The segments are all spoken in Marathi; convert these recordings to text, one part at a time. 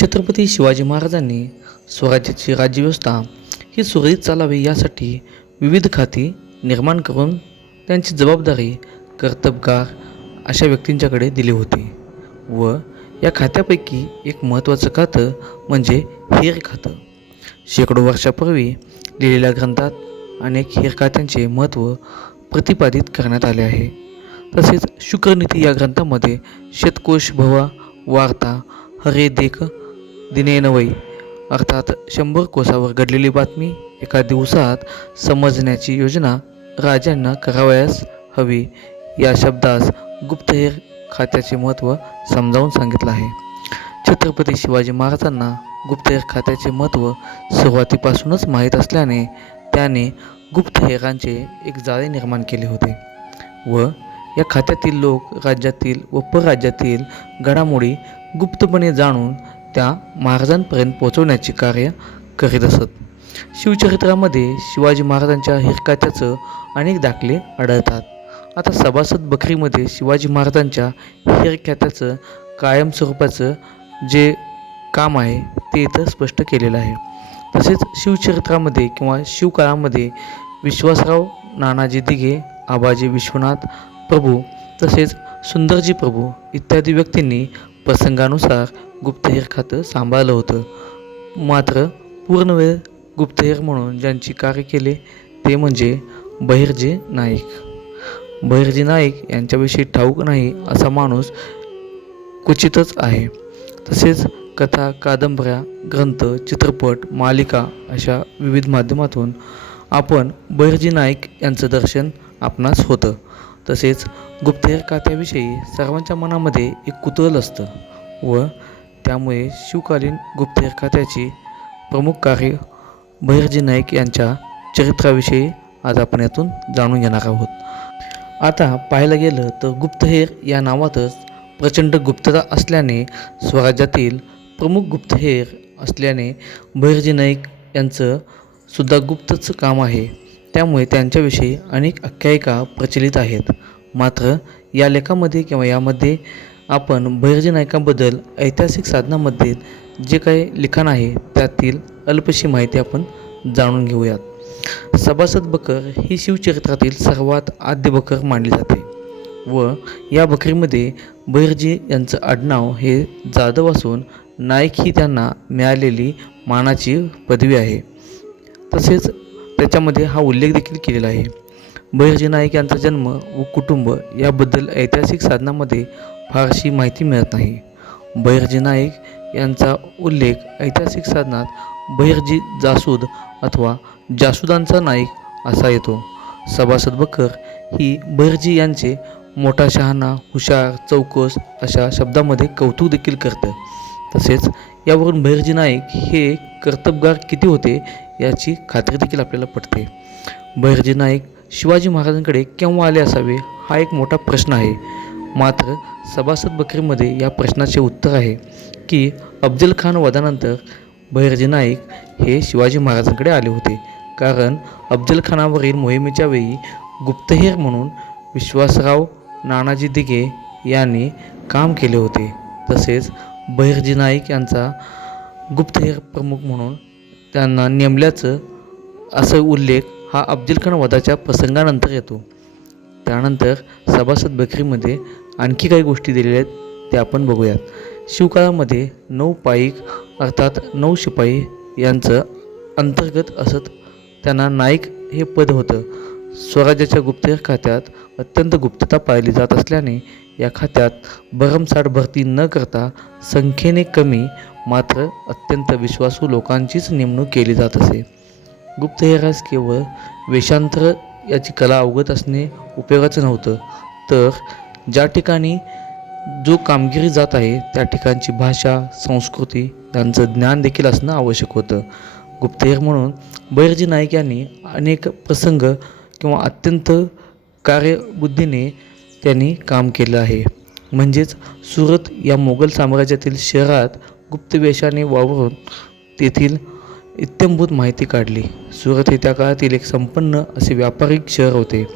छत्रपती शिवाजी महाराजांनी स्वराज्याची राज्यव्यवस्था ही सुरळीत चालावी यासाठी विविध खाती निर्माण करून त्यांची जबाबदारी कर्तबगार अशा व्यक्तींच्याकडे दिली होती व या खात्यापैकी एक महत्त्वाचं खातं म्हणजे हेर खातं. शेकडो वर्षापूर्वी लिहिलेल्या ग्रंथात अनेक हेर खात्यांचे महत्त्व प्रतिपादित करण्यात आले आहे. तसेच शुक्रनीती या ग्रंथामध्ये शतकोश भवा वार्ता हरे देख दिने नवई अर्थात शंभर कोसावर घडलेली बातमी एका दिवसात समजण्याची योजना राजांना करावयास हवी. या शब्दास गुप्तहेर खात्याचे महत्त्व समजावून सांगितलं आहे. छत्रपती शिवाजी महाराजांना गुप्तहेर खात्याचे महत्त्व सुरुवातीपासूनच माहीत असल्याने त्याने गुप्तहेरांचे एक जाळे निर्माण केले होते व या खात्यातील लोक राज्यातील व परराज्यातील घडामोडी गुप्तपणे जाणून त्या महाराजांपर्यंत पोहोचवण्याचे कार्य करीत असत. शिवचरित्रामध्ये शिवाजी महाराजांच्या हिरकाच्याचं अनेक दाखले आढळतात. आता सभासद बकरीमध्ये शिवाजी महाराजांच्या हिरख्यात्याचं कायम स्वरूपाचं जे काम आहे ते इथं स्पष्ट केलेलं आहे. तसेच शिवचरित्रामध्ये किंवा शिवकाळामध्ये विश्वासराव नानाजी दिघे आबाजी विश्वनाथ प्रभू तसेच सुंदरजी प्रभू इत्यादी व्यक्तींनी प्रसंगानुसार गुप्तहेर खातं सांभाळलं होतं. मात्र पूर्णवेळ गुप्तहेर म्हणून ज्यांची कार्य केले ते म्हणजे बहिर्जी नाईक. बहिर्जी नाईक यांच्याविषयी ठाऊक नाही असा माणूस क्वचितच आहे. तसेच कथा कादंबऱ्या ग्रंथ चित्रपट मालिका अशा विविध माध्यमातून आपण बहिर्जी नाईक यांचं दर्शन आपणास होतं. तसेच गुप्तहेर खात्याविषयी सर्वांच्या मनामध्ये एक कुतूहल असतं व त्यामुळे शिवकालीन गुप्तहेर खात्याची प्रमुख कार्य बहिर्जी नाईक यांच्या चरित्राविषयी आज आपण यातून जाणून घेणार आहोत. आता पाहायला गेलं तर गुप्तहेर या नावातच प्रचंड गुप्तता असल्याने स्वराज्यातील प्रमुख गुप्तहेर असल्याने बहिर्जी नाईक यांचं सुद्धा गुप्तचं काम आहे. त्यामुळे त्यांच्याविषयी अनेक आख्यायिका प्रचलित आहेत. मात्र या लेखामध्ये किंवा यामध्ये आपण बहिर्जी नायकाबद्दल ऐतिहासिक साधनामध्ये जे काही लिखाण आहे त्यातील अल्पशी माहिती आपण जाणून घेऊयात. सभासद बकर ही शिवचरित्रातील सर्वात आद्य बकर मानली जाते व या बकरीमध्ये बहिर्जी यांचं आडनाव हे जाधव असून नाईक ही त्यांना मिळालेली मानाची पदवी आहे. तसेच त्याच्यामध्ये हा उल्लेख देखील केलेला आहे. बहिर्जी नाईक यांचा जन्म व कुटुंब याबद्दल ऐतिहासिक साधनामध्ये फारशी माहिती मिळत नाही. बहिर्जी नाईक यांचा उल्लेख ऐतिहासिक साधनात बहिर्जी जासूद अथवा जासुदांचा नाईक असा येतो. सभासद बकर ही बहिर्जी यांचे मोठा शहाणा हुशार चौकस अशा शब्दामध्ये कौतुक देखील करतं. तसेच यावरून बहिर्जी नाईक हे कर्तबगार किती होते याची खात्री देखील आपल्याला पडते. बहिर्जी नाईक शिवाजी महाराजांकडे केव्हा आले असावे हा एक मोठा प्रश्न आहे. मात्र सभासद बकरीमध्ये या प्रश्नाचे उत्तर आहे की अफजल खान वधानंतर बहिर्जी नाईक हे शिवाजी महाराजांकडे आले होते. कारण अफजल खानावरील मोहिमेच्या वेळी गुप्तहेर म्हणून विश्वासराव नानाजी दिघे यांनी काम केले होते. तसेच बहिर्जी नाईक यांचा गुप्तहेर प्रमुख म्हणून त्यांना नेमल्याचं असं उल्लेख हा अब्दुल खान वधाच्या प्रसंगानंतर येतो. त्यानंतर सभासद बकरीमध्ये आणखी काही गोष्टी दिलेल्या आहेत त्या आपण बघूयात. शिवकाळामध्ये नऊ पाईक अर्थात नऊ शिपाई यांचं अंतर्गत असत. त्यांना नाईक हे पद होतं. स्वराज्याच्या गुप्तहेर खात्यात अत्यंत गुप्तता पाळली जात असल्याने या खात्यात भरमसाठ भरती न करता संख्येने कमी मात्र अत्यंत विश्वासू लोकांचीच नेमणूक केली जात असे. गुप्तहेरास केवळ वेषांतर याची कला अवगत असणे उपयोगाचं नव्हतं. तर ज्या ठिकाणी जो कामगिरी जात आहे त्या ठिकाणची भाषा संस्कृती यांचं ज्ञान देखील असणं आवश्यक होतं. गुप्तहेर म्हणून बैरजी नाईक यांनी अनेक प्रसंग किंवा अत्यंत कार्यबुद्धीने त्यांनी काम केलं आहे. म्हणजेच सुरत या मोगल साम्राज्यातील शहरात गुप्त वेशाने वावरून तेथील इत्यंभूत माहिती काढली. सुरत हे त्या काळातील एक संपन्न असे व्यापारिक शहर होते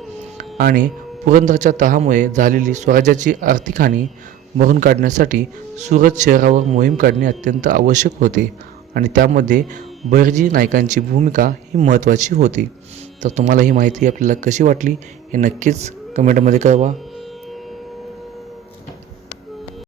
आणि पुरंदरच्या तहामुळे झालेली स्वराज्याची आर्थिक हानी भरून काढण्यासाठी सुरत शहरावर मोहीम काढणे अत्यंत आवश्यक होते आणि त्यामध्ये बहिर्जी नायकांची भूमिका ही महत्त्वाची होती. तर तुम्हाला ही माहिती आपल्याला कशी वाटली हे नक्कीच कमेंटमध्ये कळवा.